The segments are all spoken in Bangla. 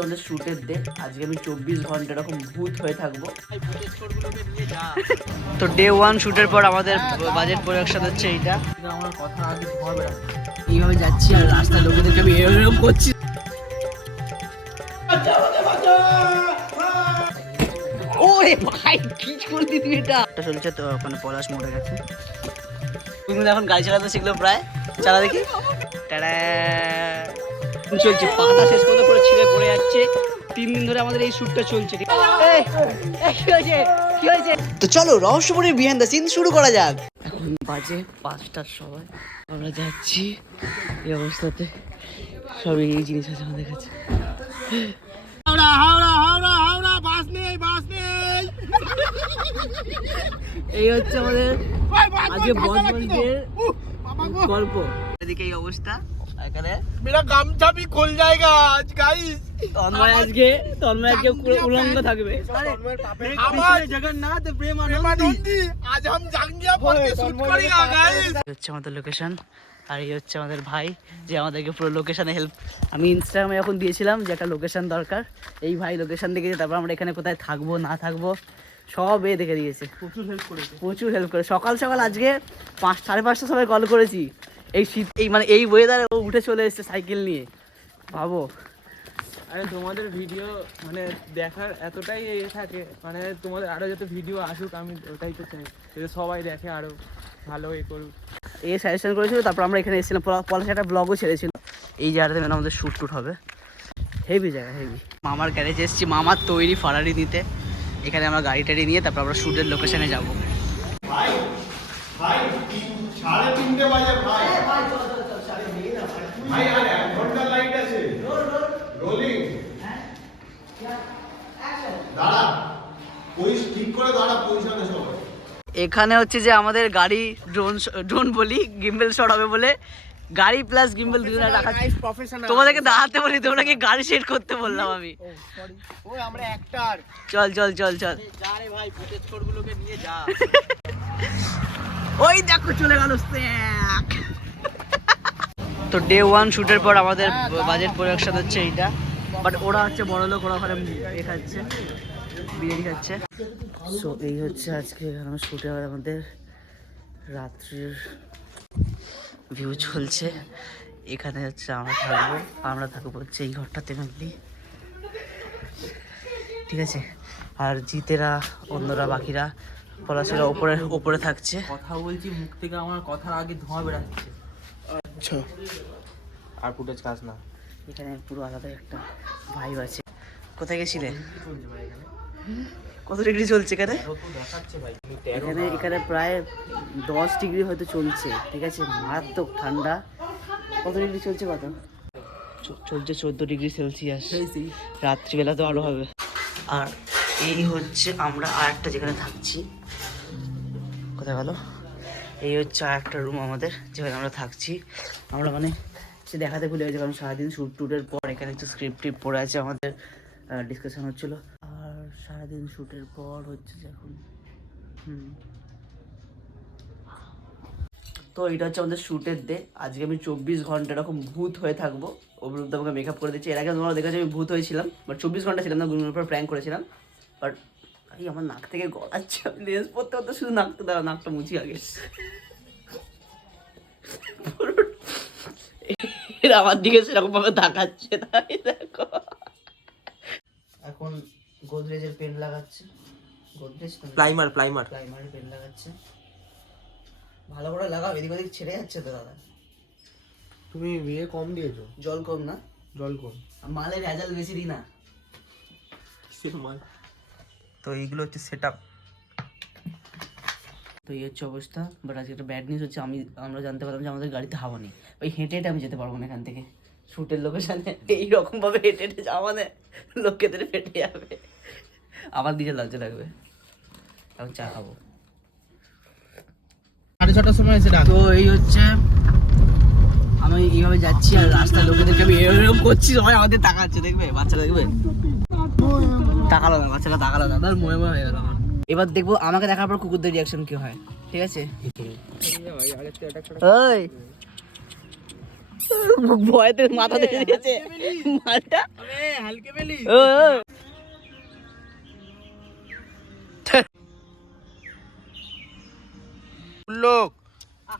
আমাদের শুটের ডে আজকে আমি চব্বিশ ঘণ্টা এরকম ভূত হয়ে থাকব। তো ডে ওয়ান শুটের পর আমাদের বাজেট প্রোডাকশন হচ্ছে এইটা। আমার কথা আগে এইভাবে যাচ্ছি আর রাস্তার লোকেদেরকে আমি এরকম করছি। ওরে ভাই কি করলি তুই এটা? এটা চলছে তো ওখানে পলাশ মরে গেছে। তুমি এখন গাড়ি চালাতে শিখলো প্রায়। চালা দেখি। চলছে পাতা শেষ পর্যন্ত ছিঁড়ে পড়ে যাচ্ছে। তিন দিন ধরে আমাদের এই শ্যুটটা চলছে। ঠিক- এই, এই, কি হয়েছে? কি হয়েছে? তো চলো রহস্যপুরের বিহাইন্ড দ্য সিন শুরু করা যাক। এখন বাজে পাঁচটার সময়। আমরা যাচ্ছি এই অবস্থাতে। সব এই জিনিস আছে আমাদের কাছে। হাওড়া হাওড়া হাওড়া হাওড়া বাস নেই বাস নেই। এই হচ্ছে আমাদের আজকে গো। গল্প। এদিকে এই অবস্থা। এখানে? মেরা খোল জায়গা আজ গাইস তন্ময় আজকে তন্ময় আজকে উলঙ্গ থাকবে। আমার জগন্নাথ প্রেম আজ হাম জাঙ্গিয়া শুট গাইস হচ্ছে আমাদের লোকেশন আর এই হচ্ছে আমাদের ভাই যে আমাদেরকে পুরো লোকেশানে হেল্প আমি ইনস্টাগ্রামে এখন দিয়েছিলাম যে একটা লোকেশান দরকার এই ভাই লোকেশান দেখে তারপর আমরা এখানে কোথায় থাকব না থাকব সব এ দেখে দিয়েছে। প্রচুর হেল্প করেছে। প্রচুর হেল্প করে সকাল সকাল আজকে পাঁচ সাড়ে পাঁচটার সময় কল করেছি। এই শীত এই মানে এই ওয়েদারে ও উঠে চলে এসেছে সাইকেল নিয়ে। ভাবো। আরে তোমাদের ভিডিও মানে দেখার এতটাই এ থাকে মানে তোমাদের আরও যত ভিডিও আসুক আমি ওটাই তো চাই। যাতে সবাই দেখে আরও ভালো এ করুক। এ সাজেশন করেছিল তারপর আমরা এখানে এসেছিলাম। পলা- পলাশে একটা ব্লগও ছেড়েছিল। এই জায়গাটাতে মানে আমাদের শ্যুট টুট হবে। হেভি জায়গা হেভি মামার গ্যারেজে এসেছি। মামার তৈরি ফারারি নিতে। এখানে আমরা গাড়ি টাড়ি নিয়ে তারপর আমরা শ্যুটের লোকেশনে যাব। সাড়ে তিনটে বাজে ভাই ভাই আর এক ঘণ্টা লাইট আছে রোলিং দাঁড়া পয়স ঠিক করে দাঁড়া পয়সানে সবাই এখানে হচ্ছে যে আমাদের গাড়ি ড্রোন ড্রোন বলি গিম্বেল শট হবে বলে। গাড়ি প্লাস গিম্বেল দুজনে রাখা তোমাদেরকে দাঁড়াতে বলি তোমরা কি গাড়ি সেট করতে বললাম আমি। চল চল চল চল। যা ভাই ফুটেজ গুলোকে নিয়ে যা। ওই দেখো চলে গেল তো ডে ওয়ান শুটের পর আমাদের বাজেট প্রোডাকশন হচ্ছে এইটা। বাট ওরা হচ্ছে বড় লোক ওরা ওখানে এ খাচ্ছে বিরিয়ানি খাচ্ছে। সো এই হচ্ছে আজকে আমার শুটে আমাদের রাত্রির ভিউ চলছে। এখানে হচ্ছে আমরা থাকব আমরা থাকব হচ্ছে এই ঘরটাতে মেনলি ঠিক আছে? আর জিতেরা অন্যরা বাকিরা পলাশিরা ওপরে ওপরে থাকছে। কথা বলছি মুখ থেকে আমার কথার আগে ধোঁয়া বেড়াচ্ছে আচ্ছা। আর ফুটেজ কাজ না। এখানে পুরো আলাদা একটা ভাইব আছে। কোথায় গেছিলে? কত ডিগ্রি চলছে এখানে? এখানে এখানে প্রায় দশ ডিগ্রি হয়তো চলছে ঠিক আছে? মারাত্মক ঠান্ডা। কত ডিগ্রি চলছে কত? চ- চলছে চোদ্দ ডিগ্রি সেলসিয়াস। রাত্রিবেলা তো আরও হবে। আর এই হচ্ছে আমরা আর একটা যেখানে থাকছি। কোথায় গেল এই হচ্ছে আর একটা রুম আমাদের যেখানে আমরা থাকছি। আমরা মানে সে দেখাতে ভুলে গেছি কারণ সারাদিন শ্যুট টুটের পর এখানে একটু স্ক্রিপ্ট টিপ পড়ে আছে আমাদের। ডিসকাশন হচ্ছিল। সারাদিন শ্যুটের পর হচ্ছে এখন, হুম। তো এটা হচ্ছে আমাদের শ্যুটের ডে আজকে আমি চব্বিশ ঘণ্টা এরকম ভূত হয়ে থাকব। অভিরূপ আমাকে মেকআপ করে দিচ্ছে। এর আগে তোমরা দেখেছ আমি ভূত হয়েছিলাম বাট চব্বিশ ঘণ্টা ছিলাম না গুগলের উপর প্র্যাঙ্ক করেছিলাম। বাট এই আমার নাক থেকে গলাচ্ছে, আমি লেন্স পরতে পরতে শুধু নাকটা দাঁড়া নাকটা মুছি আগে। আমার দিকে সেরকম ভাবে তাকাচ্ছে তাই দেখো। এখন গোদরেজের পেন লাগাচ্ছে। গোদরেজ? প্লাইমার প্লাইমার। প্রাইমারি পেন লাগাচ্ছে। ভালো করে লাগাও এদিক ওদিক ছেড়ে যাচ্ছে তো দাদা। তুমি বিয়ে কম দিয়েছ। জল কম না? জল কম। আর মালের ভেজাল বেশি দিই না। মাল। তো এইগুলো হচ্ছে সেট আপ তো এই হচ্ছে অবস্থা বাট আজকে একটা ব্যাড নিউজ হচ্ছে আমি আমরা জানতে পারলাম যে আমাদের গাড়িতে হাওয়া নেই। ওই হেঁটে হেঁটে আমি যেতে পারব না এখান থেকে। শুটের লোকেশনে এইরকম ভাবে হেঁটে হেঁটে যাওয়া মানে লোকেদের ফেটে যাবে। আমার দিকে লজ্জা লাগবে এখন চা খাব সাড়ে ছটার সময় এসে ডাক তো এই হচ্ছে আমি এইভাবে যাচ্ছি আর রাস্তার লোকেদেরকে আমি এরকম করছি সবাই আমাদের তাকাচ্ছে দেখবে বাচ্চা দেখবে তাকালো না বাচ্চারা তাকালো না তার মনে মনে হয়ে গেল আমার এবার দেখব আমাকে দেখার পর কুকুরদের রিয়াকশন কি হয় ঠিক আছে ওই ভয়তে মাথা দিয়ে দিয়েছে মালটা হালকে বেলি ও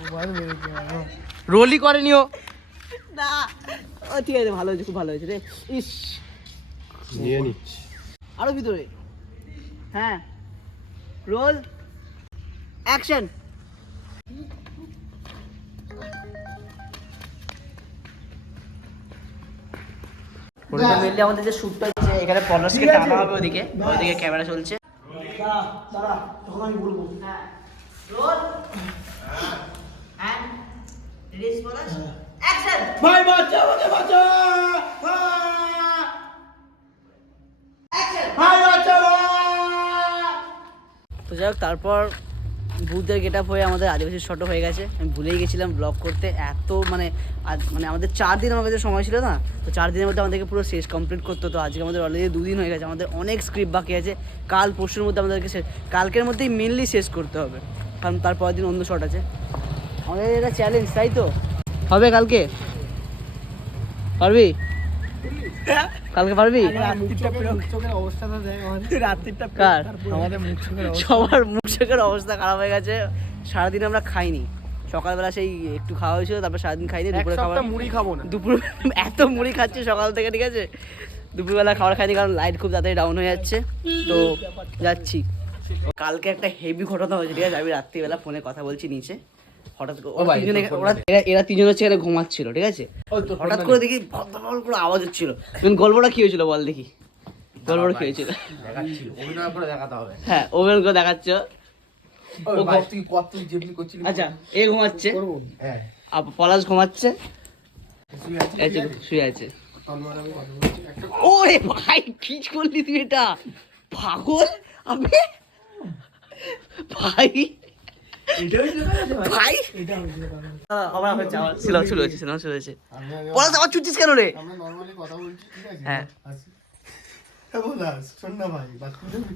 action. রোলি করেনিও। না ও ঠিক আছে ভালো হয়েছে খুব ভালো হয়েছে রে। ইস। নিয়ে নিচ্ছি আরও ভিতরে। হ্যাঁ। রোল। অ্যাকশন। মেনলি আমাদের যে শ্যুটটা হচ্ছে এখানে পলাশকে টানা হবে ওদিকে। ওদিকে ক্যামেরা চলছে। হ্যাঁ। রোল। অ্যান্ড অ্যাকশন ভাই আমাকে বাচ্চা তো যাই হোক তারপর ভূতের গেট আপ হয়ে আমাদের আদিবাসী শট হয়ে গেছে। আমি ভুলেই গেছিলাম ব্লগ করতে। এত মানে আজ মানে আমাদের চার দিন আমাদের সময় ছিল না? তো চার দিনের মধ্যে আমাদেরকে পুরো শেষ কমপ্লিট করতে হতো। আজকে আমাদের অলরেডি দুদিন হয়ে গেছে। আমাদের অনেক স্ক্রিপ্ট বাকি আছে। কাল পরশুর মধ্যে আমাদেরকে শেষ কালকের মধ্যেই মেনলি শেষ করতে হবে। কারণ তারপরের দিন অন্য শট আছে। আমাদের এটা চ্যালেঞ্জ তাই তো? হবে কালকে? পারবি? কালকে পারবি? সবার মুখ চোখের অবস্থা খারাপ হয়ে গেছে। সারাদিন আমরা খাইনি। সকালবেলা সেই একটু খাওয়া হয়েছিল তারপর সারাদিন খাইনি দুপুরে খাবার মুড়ি খাব না। দুপুর এত মুড়ি খাচ্ছি সকাল থেকে ঠিক আছে? দুপুরবেলা খাবার খাইনি কারণ লাইট খুব তাড়াতাড়ি ডাউন হয়ে যাচ্ছে। তো যাচ্ছি। কালকে একটা হেভি ঘটনা হয়েছে ঠিক আছে? আমি রাত্রিবেলা ফোনে কথা বলছি নিচে। হঠাৎ করে ওরা তিনজনে ওরা এরা- তিনজন হচ্ছে এখানে ঘুমাচ্ছিল ঠিক আছে? হঠাৎ করে দেখি ভল করে আওয়াজ হচ্ছিল। গল্পটা কি হয়েছিল বল দেখি? গল্পটা কি হয়েছিল? অভিনয় হ্যাঁ ওভেন করে দেখাচ্ছ। ও ভাই তুই কত তুই যেমনি করছিলি আচ্ছা এ ঘুমাচ্ছে? হ্যাঁ। পলাশ ঘুমাচ্ছে? শুয়ে আছি, ওরে ভাই কি করলি তুই এটা? পাগল? আমি? ভাই ভাই? আবার হচ্ছে আবার ছিল শুরু হয়েছে সিনেমা শুরু হয়েছে। পলাশ আবার ছুটছিস কেন রে? আমরা নর্মালি কথা বলছি ঠিক আছে? হ্যাঁ। আসি। শোন না ভাই করে দিবি।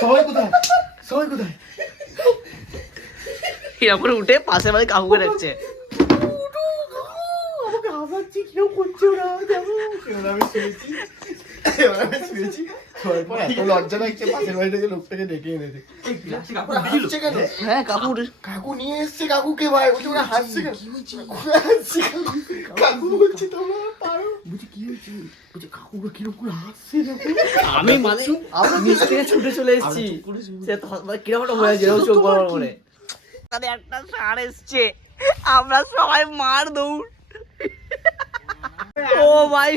সবাই কোথায়? সবাই কোথায়? এরকম করে উঠে পাশে বাড়ি কাকুকে রাখছে আমি আমি এত লজ্জা লোকটাকে হ্যাঁ কাকু নিয়ে কাকুকে ভাই আমি মানে থেকে ছুটে চলে এসেছি মানে কীরকম বড় তাদের একটা সার এসছে। আমরা সবাই মার দৌড়। ও ভাই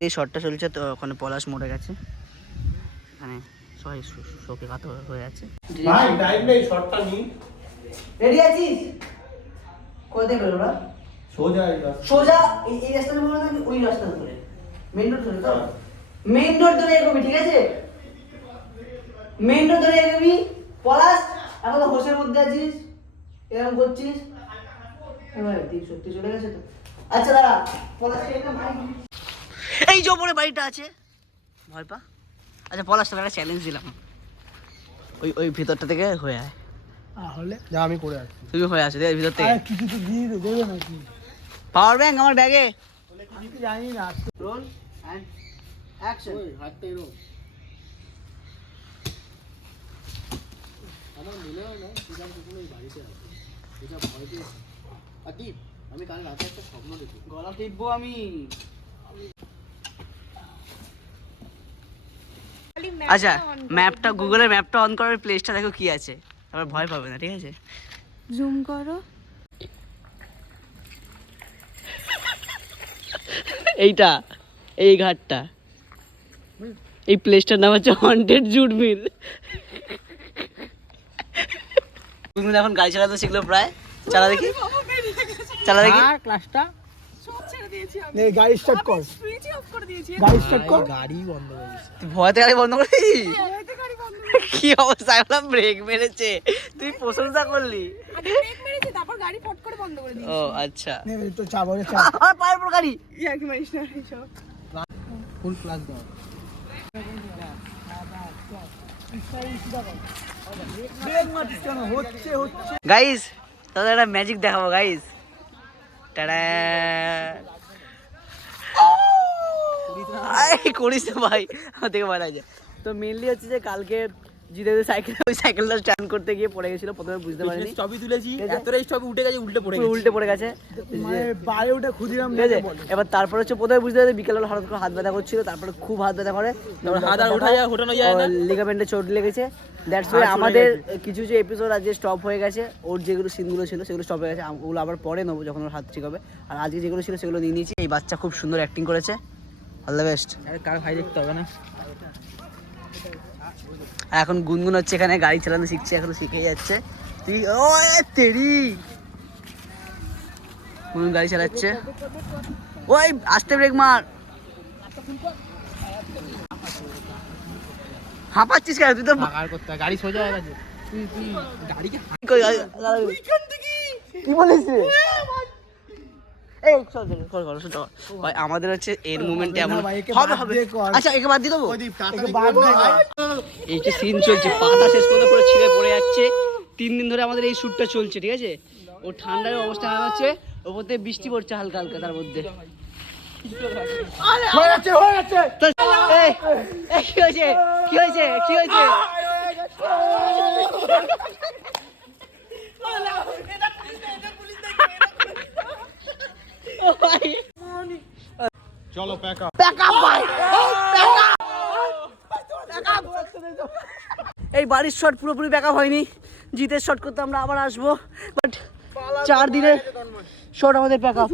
এই শটটা চলছে তো ওখানে পলাশ মরে গেছে। মানে শোকে কাত হয়ে- হয়ে আছে। ভাই টাইম নেই শর্টটা নি। রেডি আছিস? কোথায় বেরো ওরা? সোজা সোজা এই এই রাস্তা ধরে নাকি ওই রাস্তা ধরে মেইন রোড ধরে তো মেইন রোড ধরে এগোবি ঠিক আছে? মেইন রোড ধরে এগোবি পলাশ এখন হোসের মধ্যে আছিস এরকম করছিস। সত্যি চলে গেছে তো। আচ্ছা দাঁড়া এই যে ওপরে বাড়িটা আছে। ভয় পা। আচ্ছা পলাশ তোকে একটা চ্যালেঞ্জ দিলাম। ওই ওই ভিতরটা থেকে হয়ে আয়। তাহলে? যা আমি করে আসছি। তুমি হয়ে আসো দেখ ভিতর থেকে। কিছু তো দিয়ে দেবে নাকি পাওয়ার ব্যাংক আমার ব্যাগে আমি তো জানি না রোল অ্যান্ড অ্যাকশন হাতটা এরো আমার মনে হয় না বাড়িতে আছে। এটা ভয় পেয়েছে। আর আমি কাল রাতে একটা স্বপ্ন দেখি গলা টিপবো আমি। আচ্ছা ম্যাপটা গুগলের ম্যাপটা অন করার প্লেসটা দেখো কি আছে। আবার ভয় পাবে না ঠিক আছে? জুম করো। এইটা এই ঘাটটা। এই প্লেসটার নাম হচ্ছে হন্টেড জুট মিল তুমি এখন গাড়ি চালাতে শিখলো প্রায়। চালা দেখি। চালা দেখি। ক্লাসটা নে গাড়ি স্টার্ট কর। গাড়ি স্টার্ট কর। তুই ভয়তে গাড়ি বন্ধ করে দিলি? কি অবস্থা? আমি ভাবলাম ব্রেক মেরেছে। তুই প্রশংসা করলি। ও আচ্ছা। তো চাপ ওরে চাপ আমার পায়ের উপর গাড়ি। ফুল ক্লাস দাও। ব্রেক মারছিস কেন? হচ্ছে হচ্ছে। গাইস তাহলে একটা ম্যাজিক দেখাবো গাইস করিস না ভাই আমার থেকে ভালো আছে তো মেনলি হচ্ছে যে কালকে জিতে সাইকেল ওই সাইকেলটা স্ট্যান্ড করতে গিয়ে পড়ে গেছিল প্রথমে বুঝতে পারিনি। স্টপই তুলেছি। এতটাই স্টপ উঠে গেছে উল্টে পড়ে গেছে। উল্টে পড়ে গেছে। মানে বাইরে উঠে খুদিরাম ঠিক আছে? এবার তারপরে হচ্ছে প্রথমে বুঝতে পারছি বিকেলবেলা হঠাৎ করে হাত ব্যথা করছিল তারপরে খুব হাত ব্যথা করে হাত আর ওঠা যায় ওঠানো যায় না। লিগামেন্টে চোট লেগেছে। দ্যাটস ওয়াই আমাদের কিছু কিছু এপিসোড আজকে স্টপ হয়ে গেছে ওর যেগুলো সিনগুলো ছিল সেগুলো স্টপ হয়ে গেছে ওগুলো আবার পরে নেব যখন ওর হাত ঠিক হবে। আর আজকে যেগুলো ছিল সেগুলো নিয়ে নিয়েছি এই বাচ্চা খুব সুন্দর অ্যাক্টিং করেছে। অল দ্য বেস্ট আরে কার ভাই দেখতে হবে না? আর এখন গুনগুন হচ্ছে এখানে গাড়ি চালানো শিখছে এখনও শিখেই যাচ্ছে। তুই ও তেরি! গুনগুন গাড়ি চালাচ্ছে। ওই আস্তে ব্রেক মার। হাঁপাচ্ছিস কেন? তুই তো গাড়ি সোজা হয়ে গেছে। তুই তুই গাড়িকে কই? কি বলিস রে এই চল চল কর কর চল ভাই আমাদের হচ্ছে এর মুভমেন্ট এমন হবে আচ্ছা একে বাদ দিয়ে দেবো। এই যে সিন চলছে পাতা শেষ পর্যন্ত ছিঁড়ে পড়ে যাচ্ছে। তিন দিন ধরে আমাদের এই শ্যুটটা চলছে ঠিক আছে? ও ঠান্ডার অবস্থা খারাপ হচ্ছে ওপর থেকে বৃষ্টি পড়ছে হালকা হালকা তার মধ্যে। হয়েছে? কি হয়েছে? কি হয়েছে ও ভাই চলো প্যাক এই বাড়ির শট পুরোপুরি ব্যাকআপ হয়নি। জিতের শট করতে আমরা আবার আসব। বাট চার দিনের শট আমাদের ব্যাকআপ